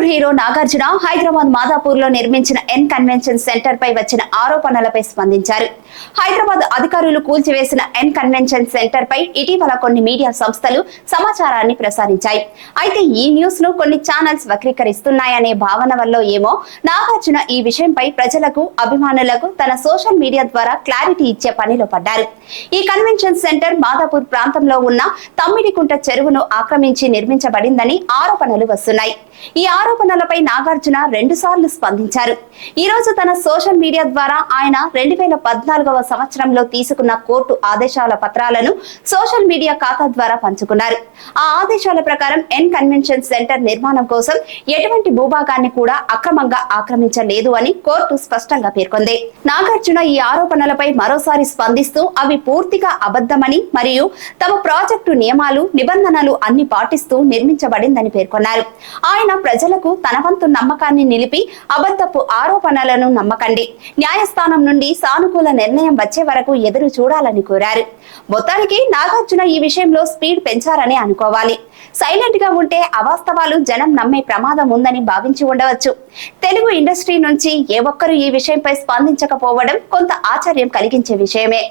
Bollywood hero Nagarjuna Hyderabad మాదాపూర్లో నిర్మించిన N convention centre పై వచ్చిన ఆరోపణలపై స్పందించారు. హైదరాబాద్ అధికారులు కూల్చివేసిన ఎన్ కన్వెన్షన్ సెంటర్ పై ఇటీవల కొన్ని మీడియా సంస్థలు సమాచారాన్ని ప్రసారించాయి. అయితే ఈ న్యూస్ను కొన్ని ఛానల్స్ వక్రీకరిస్తున్నాయనే భావన వల్ల ఏమో నాగార్జున ఈ విషయంపై ప్రజలకు అభిమానులకు తన సోషల్ మీడియా ద్వారా క్లారిటీ ఇచ్చే పనిలో పడ్డారు. ఈ కన్వెన్షన్ సెంటర్ మాదాపూర్ ప్రాంతంలో ఉన్న తమ్మిడికుంట చెరువును ఆక్రమించి నిర్మించబడిందని ఆరోపణలు వస్తున్నాయి. ఈ ఆరోపణలపై నాగార్జున రెండు సార్లు స్పందించారు. ఈ రోజు తన సోషల్ మీడియా ద్వారా ఆయన రెండు వేల పద్నాలుగవ సంవత్సరంలో తీసుకున్న కోర్టు ఆదేశాల పత్రాలను సోషల్ మీడియా ఖాతా ద్వారా పంచుకున్నారు. ఆ ఆదేశాల ప్రకారం ఎన్ కన్వెన్షన్ సెంటర్ నిర్మాణం కోసం ఎటువంటి భూభాగాన్ని కూడా అక్రమంగా ఆక్రమించలేదు అని కోర్టు స్పష్టంగా పేర్కొంది. నాగార్జున ఈ ఆరోపణలపై మరోసారి స్పందిస్తూ అవి పూర్తిగా అబద్ధమని మరియు తమ ప్రాజెక్టు నియమాలు నిబంధనలు అన్ని పాటిస్తూ నిర్మించబడిందని పేర్కొన్నారు. ఆయన ప్రజలకు తన వంతు నమ్మకాన్ని నిలిపి అబద్ధపు ఆరోపణలను నమ్మకండి. న్యాయస్థానం నుండి సానుకూల నిర్ణయం వచ్చే వరకు ఎదురు చూడాలని కోరారు. మొత్తానికి నాగార్జున ఈ విషయంలో స్పీడ్ పెంచారని అనుకోవాలి. సైలెంట్గా ఉంటే అవాస్తవాలు జనం నమ్మే ప్రమాదం ఉందని భావించి ఉండవచ్చు. తెలుగు ఇండస్ట్రీ నుంచి ఏ ఒక్కరూ ఈ విషయంపై స్పందించకపోవడం కొంత ఆశ్చర్యం కలిగించే విషయమే.